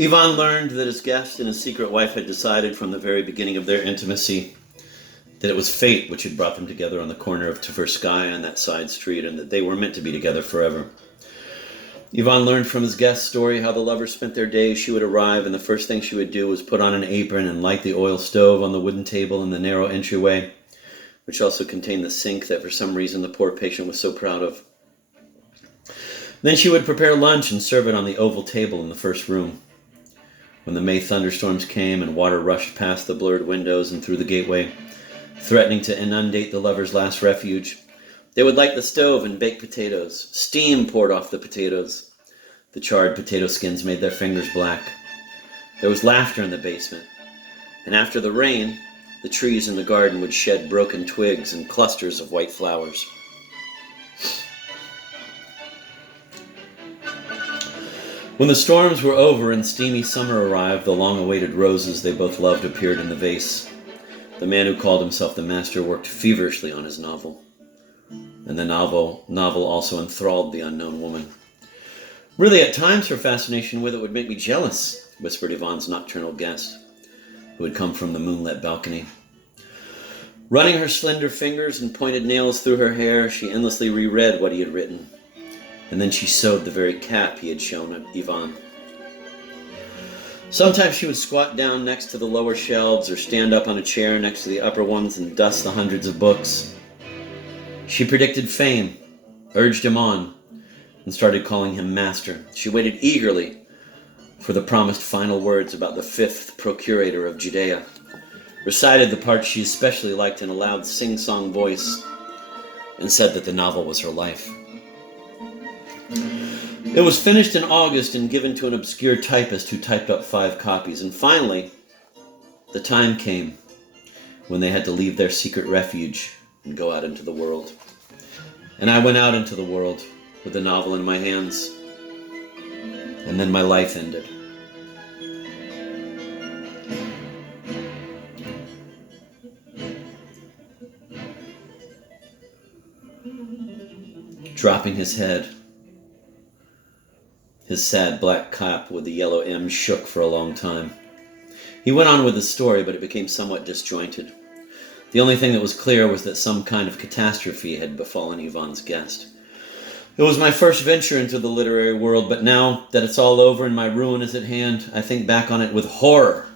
Ivan learned that his guest and his secret wife had decided from the very beginning of their intimacy that it was fate which had brought them together on the corner of Tverskaya and that side street, and that they were meant to be together forever. Ivan learned from his guest's story how the lovers spent their days. She would arrive, and the first thing she would do was put on an apron and light the oil stove on the wooden table in the narrow entryway, which also contained the sink that for some reason the poor patient was so proud of. Then she would prepare lunch and serve it on the oval table in the first room. When the May thunderstorms came and water rushed past the blurred windows and through the gateway, threatening to inundate the lovers' last refuge, they would light the stove and bake potatoes. Steam poured off the potatoes. The charred potato skins made their fingers black. There was laughter in the basement. And after the rain, the trees in the garden would shed broken twigs and clusters of white flowers. When the storms were over and steamy summer arrived, the long-awaited roses they both loved appeared in the vase. The man who called himself the master worked feverishly on his novel. And the novel also enthralled the unknown woman. Really, at times her fascination with it would make me jealous, whispered Ivan's nocturnal guest, who had come from the moonlit balcony. Running her slender fingers and pointed nails through her hair, she endlessly reread what he had written. And then she sewed the very cap he had shown Ivan. Sometimes she would squat down next to the lower shelves or stand up on a chair next to the upper ones and dust the hundreds of books. She predicted fame, urged him on, and started calling him master. She waited eagerly for the promised final words about the fifth procurator of Judea, recited the part she especially liked in a loud sing-song voice, and said that the novel was her life. It was finished in August and given to an obscure typist who typed up 5 copies, and finally, the time came when they had to leave their secret refuge and go out into the world. And I went out into the world with the novel in my hands, and then my life ended. Dropping his head, his sad black cap with the yellow M shook for a long time. He went on with his story, but it became somewhat disjointed. The only thing that was clear was that some kind of catastrophe had befallen Ivan's guest. It was my first venture into the literary world, but now that it's all over and my ruin is at hand, I think back on it with horror,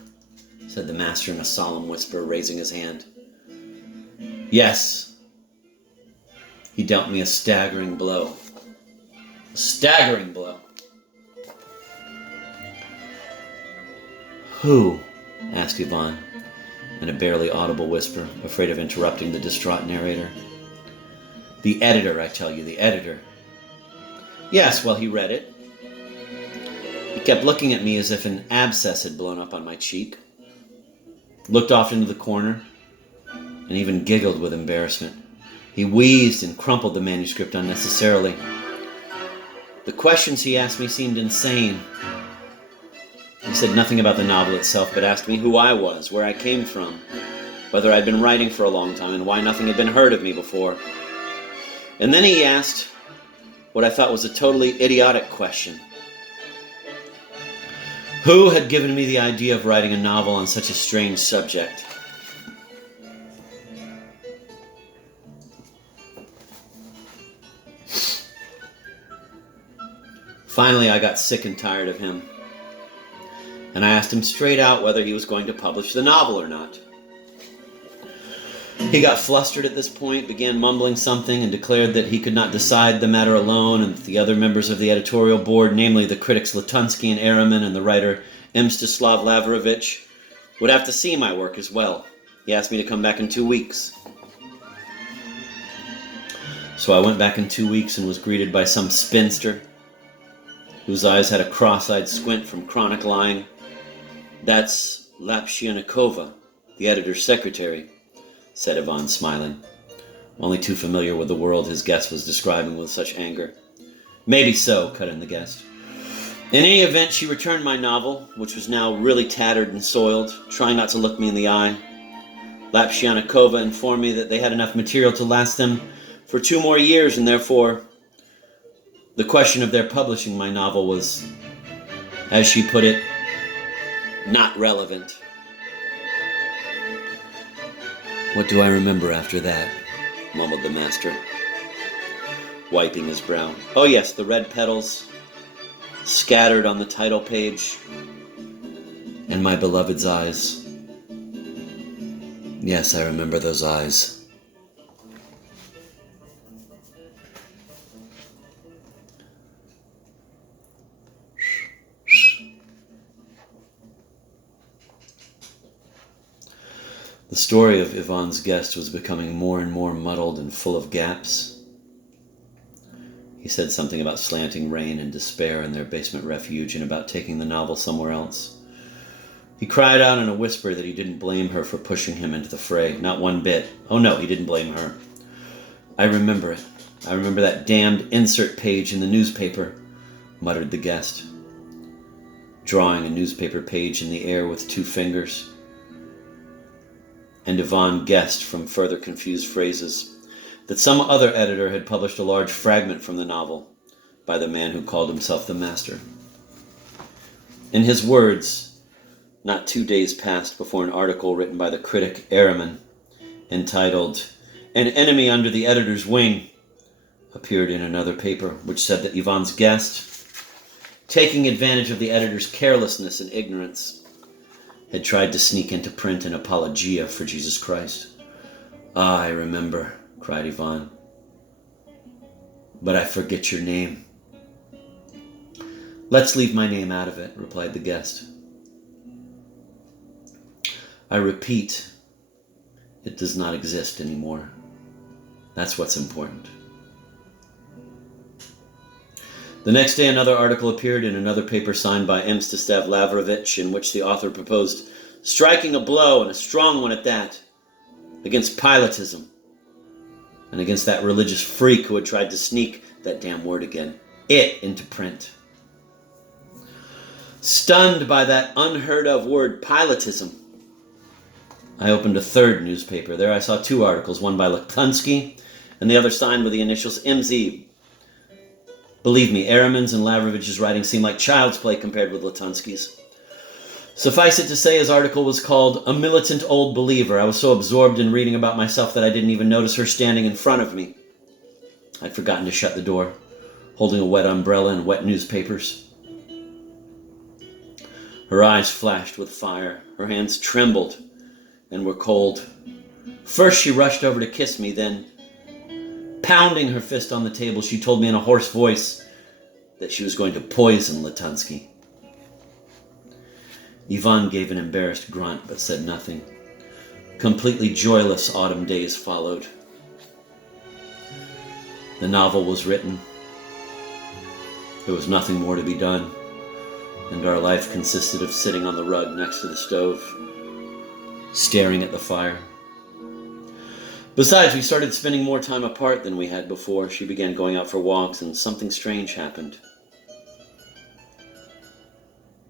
said the master in a solemn whisper, raising his hand. Yes, he dealt me a staggering blow. A staggering blow. Who? Asked Ivan, in a barely audible whisper, afraid of interrupting the distraught narrator. The editor, I tell you, the editor. Yes, well, he read it. He kept looking at me as if an abscess had blown up on my cheek, looked off into the corner, and even giggled with embarrassment. He wheezed and crumpled the manuscript unnecessarily. The questions he asked me seemed insane. He said nothing about the novel itself, but asked me who I was, where I came from, whether I'd been writing for a long time, and why nothing had been heard of me before. And then he asked what I thought was a totally idiotic question. Who had given me the idea of writing a novel on such a strange subject? Finally, I got sick and tired of him, and I asked him straight out whether he was going to publish the novel or not. He got flustered at this point, began mumbling something, and declared that he could not decide the matter alone, and that the other members of the editorial board, namely the critics Latunsky and Araman and the writer Mstislav Lavrovich, would have to see my work as well. He asked me to come back in 2 weeks. So I went back in 2 weeks and was greeted by some spinster whose eyes had a cross-eyed squint from chronic lying. That's Lapshianikova, the editor's secretary, said Ivan, smiling, only too familiar with the world his guest was describing with such anger. Maybe so, cut in the guest. In any event, she returned my novel, which was now really tattered and soiled, trying not to look me in the eye. Lapshianikova informed me that they had enough material to last them for 2 more years, and therefore the question of their publishing my novel was, as she put it, Not relevant. What do I remember after that? Mumbled the master, wiping his brow. Oh yes, the red petals scattered on the title page, and my beloved's eyes. Yes, I remember those eyes. The story of Yvonne's guest was becoming more and more muddled and full of gaps. He said something about slanting rain and despair in their basement refuge and about taking the novel somewhere else. He cried out in a whisper that he didn't blame her for pushing him into the fray, not one bit. Oh no, he didn't blame her. I remember it. I remember that damned insert page in the newspaper, muttered the guest, drawing a newspaper page in the air with 2 fingers. And Yvonne guessed from further confused phrases that some other editor had published a large fragment from the novel by the man who called himself the master. In his words, not 2 days passed before an article written by the critic Ehrman, entitled "An Enemy Under the Editor's Wing," appeared in another paper, which said that Yvonne's guest, taking advantage of the editor's carelessness and ignorance, had tried to sneak into print an apologia for Jesus Christ. Ah, I remember, cried Yvonne. But I forget your name. Let's leave my name out of it, replied the guest. I repeat, it does not exist anymore. That's what's important. The next day, another article appeared in another paper signed by Mstislav Lavrovich, in which the author proposed striking a blow, and a strong one at that, against Pilatism, and against that religious freak who had tried to sneak that damn word again, it, into print. Stunned by that unheard of word, Pilatism, I opened a third newspaper. There I saw 2 articles, one by Latunsky, and the other signed with the initials MZ. Believe me, Ehrman's and Lavrovich's writing seemed like child's play compared with Latunsky's. Suffice it to say, his article was called "A Militant Old Believer." I was so absorbed in reading about myself that I didn't even notice her standing in front of me. I'd forgotten to shut the door, holding a wet umbrella and wet newspapers. Her eyes flashed with fire. Her hands trembled and were cold. First she rushed over to kiss me, then, pounding her fist on the table, she told me in a hoarse voice that she was going to poison Latunsky. Yvonne gave an embarrassed grunt, but said nothing. Completely joyless autumn days followed. The novel was written. There was nothing more to be done, and our life consisted of sitting on the rug next to the stove, staring at the fire. Besides, we started spending more time apart than we had before. She began going out for walks, and something strange happened.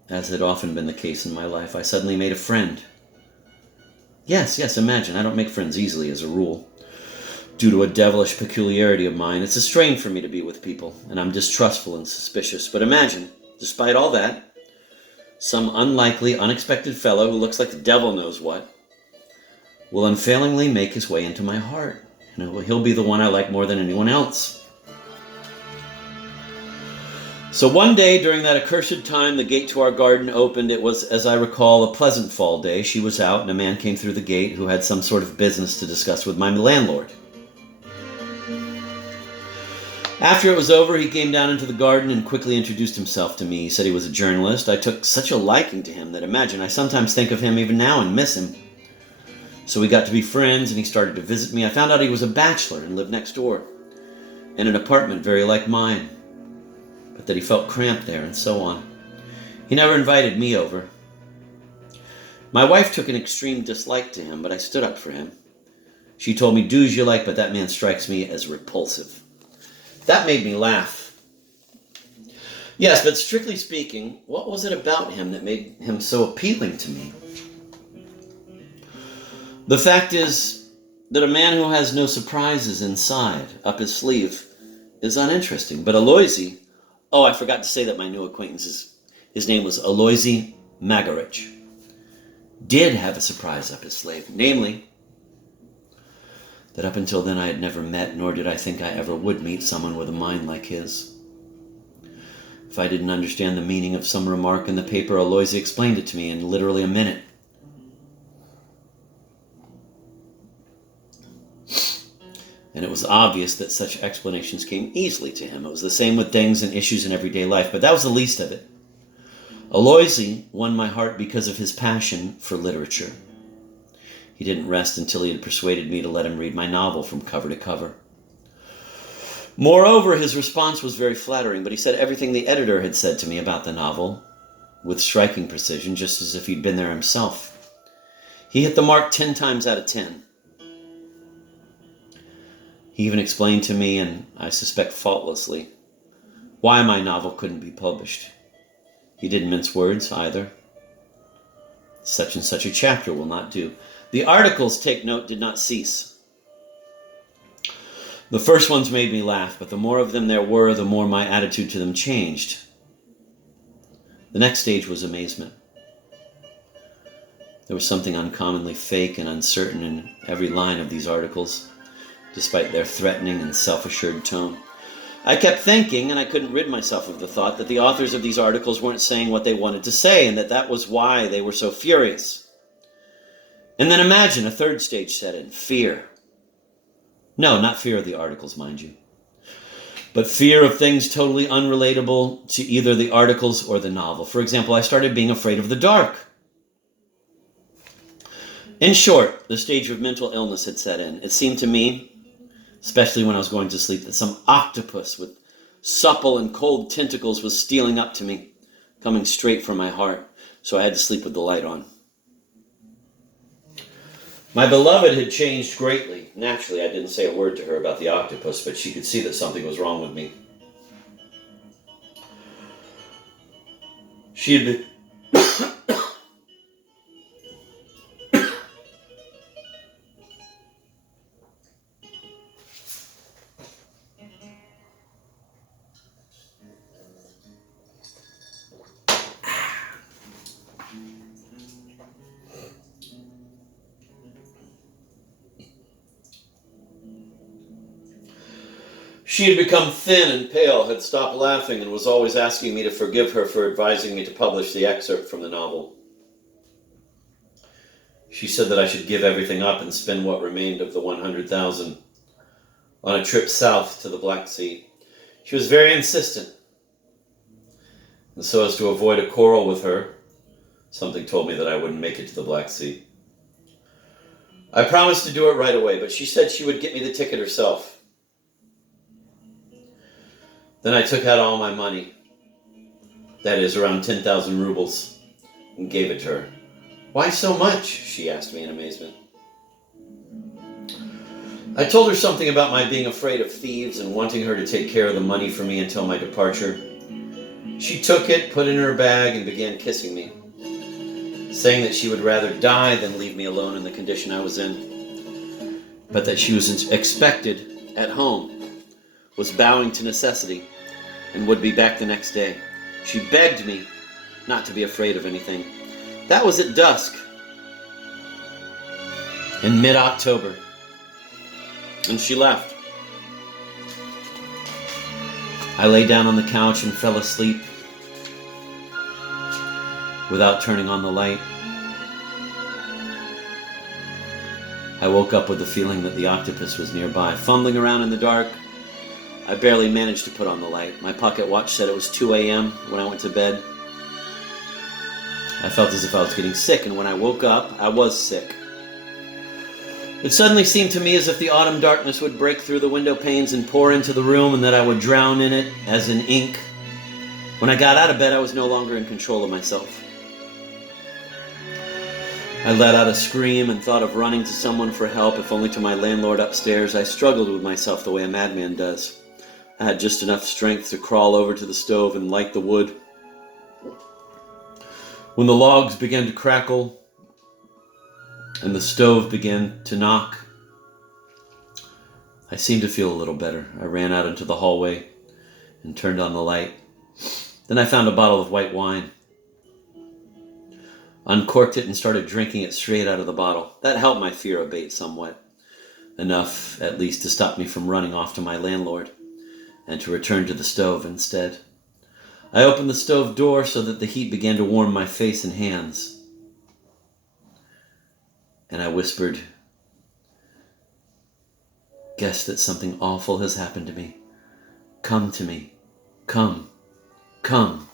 As had often been the case in my life, I suddenly made a friend. Yes, imagine, I don't make friends easily as a rule. Due to a devilish peculiarity of mine, it's a strain for me to be with people, and I'm distrustful and suspicious. But imagine, despite all that, some unlikely, unexpected fellow who looks like the devil knows what will unfailingly make his way into my heart. He'll be the one I like more than anyone else. So one day during that accursed time, the gate to our garden opened. It was, as I recall, a pleasant fall day. She was out, and a man came through the gate who had some sort of business to discuss with my landlord. After it was over, he came down into the garden and quickly introduced himself to me. He said he was a journalist. I took such a liking to him that, imagine, I sometimes think of him even now and miss him. So we got to be friends, and he started to visit me. I found out he was a bachelor and lived next door, in an apartment very like mine, but that he felt cramped there, and so on. He never invited me over. My wife took an extreme dislike to him, but I stood up for him. She told me, "Do as you like, but that man strikes me as repulsive." That made me laugh. Yes, but strictly speaking, what was it about him that made him so appealing to me? The fact is that a man who has no surprises inside, up his sleeve, is uninteresting. But Aloisi, I forgot to say that my new acquaintance, his name was Aloisi Margarita. did have a surprise up his sleeve, namely, that up until then I had never met, nor did I think I ever would meet someone with a mind like his. If I didn't understand the meaning of some remark in the paper, Aloysia explained it to me in literally a minute. And it was obvious that such explanations came easily to him. It was the same with things and issues in everyday life, but that was the least of it. Aloysia won my heart because of his passion for literature. He didn't rest until he had persuaded me to let him read my novel from cover to cover. Moreover, his response was very flattering, but he said everything the editor had said to me about the novel with striking precision, just as if he'd been there himself. He hit the mark 10 times out of 10. He even explained to me, and I suspect faultlessly, why my novel couldn't be published. He didn't mince words either. Such and such a chapter will not do. The articles, take note, did not cease. The first ones made me laugh, but the more of them there were, the more my attitude to them changed. The next stage was amazement. There was something uncommonly fake and uncertain in every line of these articles, despite their threatening and self-assured tone. I kept thinking, and I couldn't rid myself of the thought, that the authors of these articles weren't saying what they wanted to say, and that was why they were so furious. And then imagine a third stage set in, fear. No, not fear of the articles, mind you, but fear of things totally unrelatable to either the articles or the novel. For example, I started being afraid of the dark. In short, the stage of mental illness had set in. It seemed to me, especially when I was going to sleep, that some octopus with supple and cold tentacles was stealing up to me, coming straight from my heart, so I had to sleep with the light on. My beloved had changed greatly. Naturally, I didn't say a word to her about the octopus, but she could see that something was wrong with me. She had been... She had become thin and pale, had stopped laughing, and was always asking me to forgive her for advising me to publish the excerpt from the novel. She said that I should give everything up and spend what remained of the 100,000 on a trip south to the Black Sea. She was very insistent. And so as to avoid a quarrel with her, something told me that I wouldn't make it to the Black Sea. I promised to do it right away, but she said she would get me the ticket herself. Then I took out all my money, that is, around 10,000 rubles, and gave it to her. Why so much? She asked me in amazement. I told her something about my being afraid of thieves and wanting her to take care of the money for me until my departure. She took it, put it in her bag, and began kissing me, saying that she would rather die than leave me alone in the condition I was in, but that she was expected at home, was bowing to necessity, and would be back the next day. She begged me not to be afraid of anything. That was at dusk, in mid-October, and she left. I lay down on the couch and fell asleep without turning on the light. I woke up with the feeling that the octopus was nearby, fumbling around in the dark. I barely managed to put on the light. My pocket watch said it was 2 a.m. when I went to bed. I felt as if I was getting sick, and when I woke up, I was sick. It suddenly seemed to me as if the autumn darkness would break through the window panes and pour into the room, and that I would drown in it as in ink. When I got out of bed, I was no longer in control of myself. I let out a scream and thought of running to someone for help, if only to my landlord upstairs. I struggled with myself the way a madman does. I had just enough strength to crawl over to the stove and light the wood. When the logs began to crackle and the stove began to knock, I seemed to feel a little better. I ran out into the hallway and turned on the light. Then I found a bottle of white wine. uncorked it, and started drinking it straight out of the bottle. That helped my fear abate somewhat, enough at least to stop me from running off to my landlord, and to return to the stove instead. I opened the stove door so that the heat began to warm my face and hands, and I whispered, "Guess that something awful has happened to me. Come to me. Come, come."